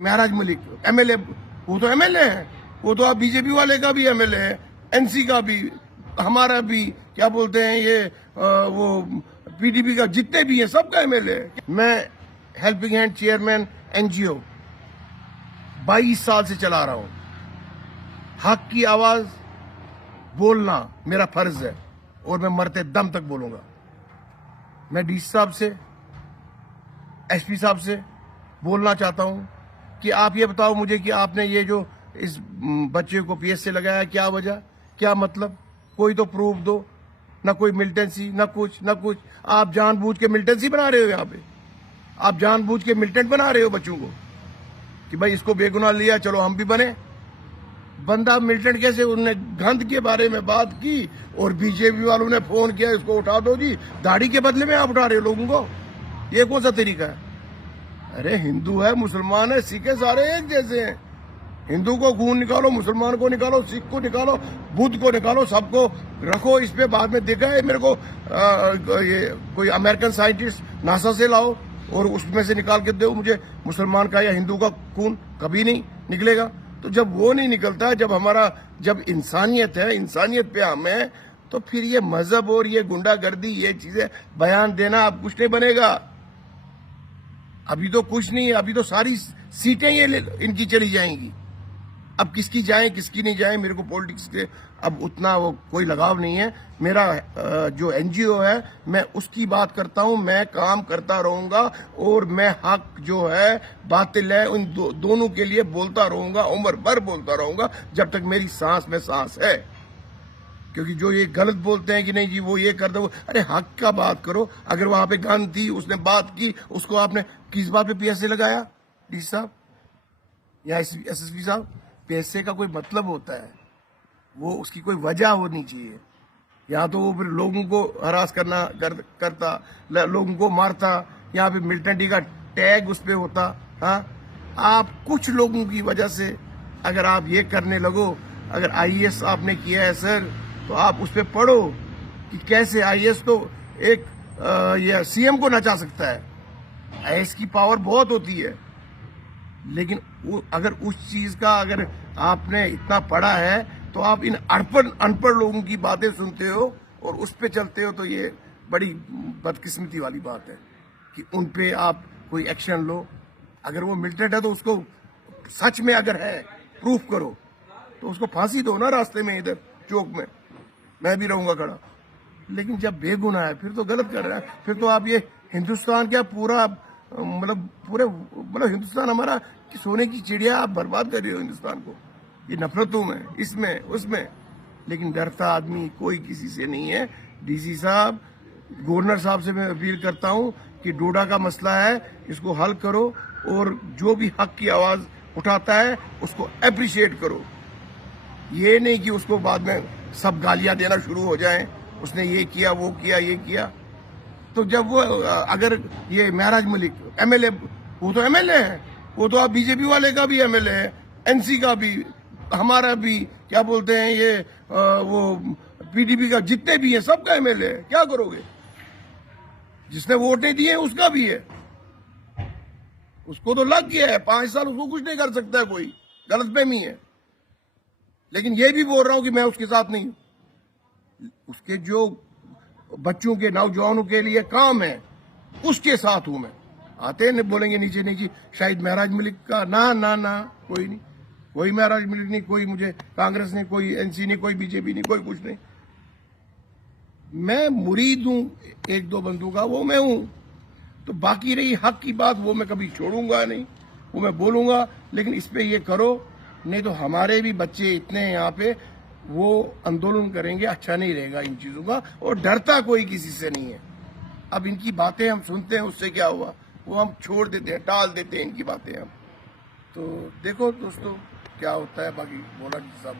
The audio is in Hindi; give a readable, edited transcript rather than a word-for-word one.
महराज मलिक एमएलए, वो तो एमएलए है, वो तो आप बीजेपी वाले का भी एमएलए है, एनसी का भी, हमारा भी, क्या बोलते हैं ये वो पीडीपी का, जितने भी हैं सबका एमएलए है। मैं हेल्पिंग हैंड चेयरमैन एनजीओ 22 साल से चला रहा हूं। हक की आवाज बोलना मेरा फर्ज है और मैं मरते दम तक बोलूंगा। मैं डीसी साहब से, एसपी साहब से बोलना चाहता हूं कि आप ये बताओ मुझे कि आपने ये जो इस बच्चे को पीएस से लगाया, क्या वजह, क्या मतलब, कोई तो प्रूफ दो। ना कोई मिलिटेंसी, ना कुछ। आप जानबूझ के मिलिटेंसी बना रहे हो, यहाँ पे आप जानबूझ के मिलिटेंट बना रहे हो बच्चों को कि भाई इसको बेगुनाह लिया, चलो हम भी बने। बंदा मिलिटेंट कैसे, उन्होंने गंद के बारे में बात की और बीजेपी वालों ने फोन किया इसको उठा दो जी, दाढ़ी के बदले में आप उठा रहे हो लोगों को। ये कौन सा तरीका है? अरे हिंदू है, मुसलमान है, सिख है, सारे एक जैसे हैं। हिंदू को खून निकालो, मुसलमान को निकालो, सिख को निकालो, बुद्ध को निकालो, सबको रखो इस पे। बाद में देखा है मेरे को ये कोई अमेरिकन साइंटिस्ट नासा से लाओ और उसमें से निकाल के दो मुझे मुसलमान का या हिंदू का खून, कभी नहीं निकलेगा। तो जब वो नहीं निकलता, जब इंसानियत है, इंसानियत पे हम है, तो फिर ये मजहब और ये गुंडागर्दी, ये चीजें बयान देना अब कुछ नहीं बनेगा। अभी तो कुछ नहीं है, अभी तो सारी सीटें ये इनकी चली जाएंगी। अब किसकी जाए किसकी नहीं जाए, मेरे को पॉलिटिक्स के अब उतना वो कोई लगाव नहीं है। मेरा जो एनजीओ है मैं उसकी बात करता हूं, मैं काम करता रहूंगा और मैं हक जो है, बातिल है, उन दोनों के लिए बोलता रहूंगा, उम्र भर बोलता रहूंगा जब तक मेरी सांस में सांस है। क्योंकि जो ये गलत बोलते हैं कि नहीं जी वो ये कर दो, अरे हक का बात करो। अगर वहां पे गन थी, उसने बात की, उसको आपने किस बात पे पीएसए लगाया? डीसी साहब या एसएसपी साहब, पीएसए का कोई मतलब होता है, वो उसकी कोई वजह होनी चाहिए। यहाँ तो वो फिर लोगों को हरास करता, लोगों को मारता, यहाँ पे मिलिटेंटी का टैग उस पे होता। हाँ, आप कुछ लोगों की वजह से अगर आप ये करने लगो, अगर आईएएस आपने किया है सर, तो आप उस पे पढ़ो कि कैसे आईएएस तो एक ये सीएम को नचा सकता है। आईएएस की पावर बहुत होती है, लेकिन अगर उस चीज का अगर आपने इतना पढ़ा है तो आप इन अनपढ़ लोगों की बातें सुनते हो और उस पे चलते हो, तो ये बड़ी बदकिस्मती वाली बात है कि उन पे आप कोई एक्शन लो। अगर वो मिलिटेंट है तो उसको सच में अगर है प्रूफ करो, तो उसको फांसी दो ना, रास्ते में इधर चौक में, मैं भी रहूंगा खड़ा। लेकिन जब बेगुनाह है फिर तो गलत कर रहा है। फिर तो आप ये हिंदुस्तान क्या पूरा मतलब हिंदुस्तान हमारा कि सोने की चिड़िया, आप बर्बाद कर रहे हो हिंदुस्तान को, ये नफरतों में, इसमें उसमें। लेकिन डरता आदमी कोई किसी से नहीं है। डीसी साहब, गवर्नर साहब से मैं अपील करता हूं कि डोडा का मसला है, इसको हल करो और जो भी हक की आवाज उठाता है उसको अप्रिशिएट करो। ये नहीं कि उसको बाद में सब गालियां देना शुरू हो जाए, उसने ये किया, वो किया, ये किया। तो जब वो अगर ये महराज मलिक एमएलए, वो तो एमएलए है, वो तो आप बीजेपी वाले का भी एमएलए है, एनसी का भी, हमारा भी, क्या बोलते हैं ये वो पीडीपी का, जितने भी हैं सबका एमएलए है। क्या करोगे? जिसने वोट नहीं दिए उसका भी है, उसको तो लग गया है 5 साल, उसको कुछ नहीं कर सकता है कोई, गलतफहमी है। लेकिन ये भी बोल रहा हूं कि मैं उसके साथ नहीं हूं। उसके जो बच्चों के, नौजवानों के लिए काम है, उसके साथ हूं मैं। आते हैं बोलेंगे नीचे शायद महराज मलिक का, ना कोई नहीं, कोई महराज मलिक नहीं, कोई मुझे कांग्रेस नहीं, कोई एनसी नहीं, कोई बीजेपी नहीं, कोई कुछ नहीं। मैं मुरीद हूं 1-2 बंदों का, वो मैं हूं। तो बाकी रही हक की बात, वो मैं कभी छोड़ूंगा नहीं, वो मैं बोलूंगा। लेकिन इस पे ये करो, नहीं तो हमारे भी बच्चे इतने हैं यहाँ पे, वो आंदोलन करेंगे, अच्छा नहीं रहेगा इन चीजों का। और डरता कोई किसी से नहीं है। अब इनकी बातें हम सुनते हैं, उससे क्या हुआ, वो हम छोड़ देते हैं, टाल देते हैं इनकी बातें हम। तो देखो दोस्तों क्या होता है, बाकी बोला साहब।